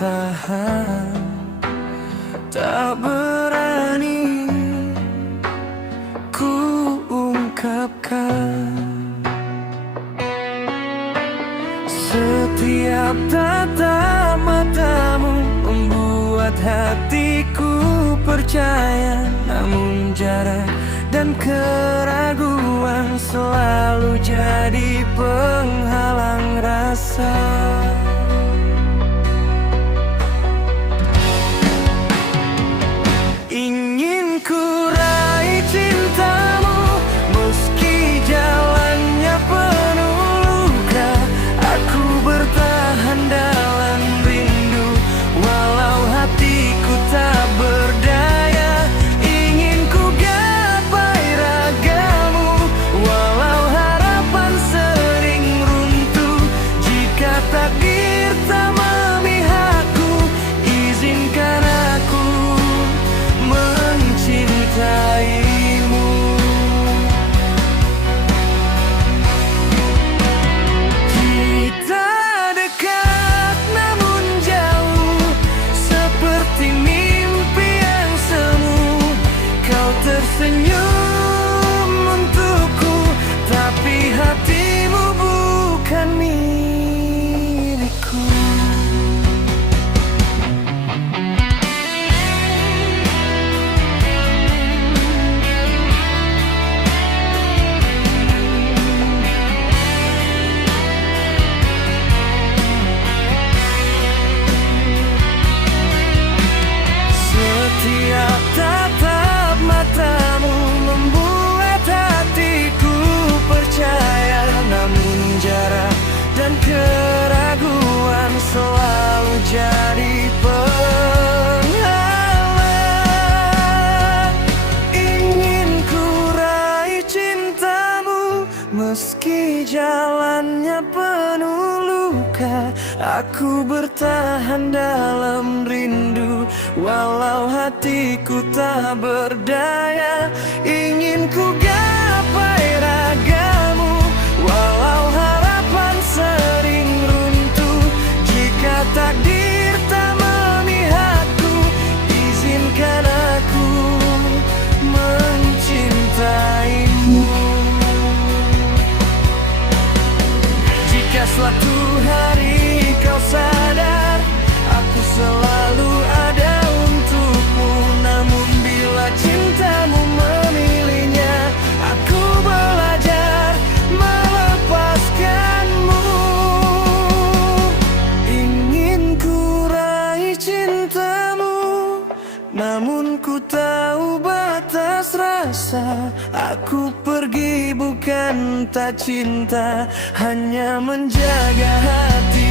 bertahan, tak berani ku ungkapkan. Setiap tatap matamu membuat hatiku percaya, namun jarak dan keraguan selalu jadi penghalang rasa. Ingin ku raih cintamu meski jalannya penuh luka. Aku bertahan dalam rindu walau hatiku tak berdaya. Ingin ku gapai ragamu walau harapan sering runtuh. Jika takdir tak memihakku, izinkan aku mencintaimu. Kita dekat namun jauh, seperti mimpi yang semu. Kau tersenyum untukku, tapi hatimu bukan milikku. Setiap tatap matamu membuat hatiku percaya, namun jarak dan keraguan selalu jadi penghalang. Ingin ku raih cintamu meski jalannya penuh luka. Aku bertahan dalam rindu walau hatiku tak berdaya. Ingin ku gapai ragamu walau harapan sering runtuh. Jika takdir tak memihakku, izinkan aku mencintaimu. Jika suatu hari kau sadar aku selalu ada untukmu, namun bila cintamu memilihnya, aku belajar melepaskanmu. Ingin ku raih cintamu, namun ku tahu batas rasa. Aku pergi bukan tak cinta, hanya menjaga hati.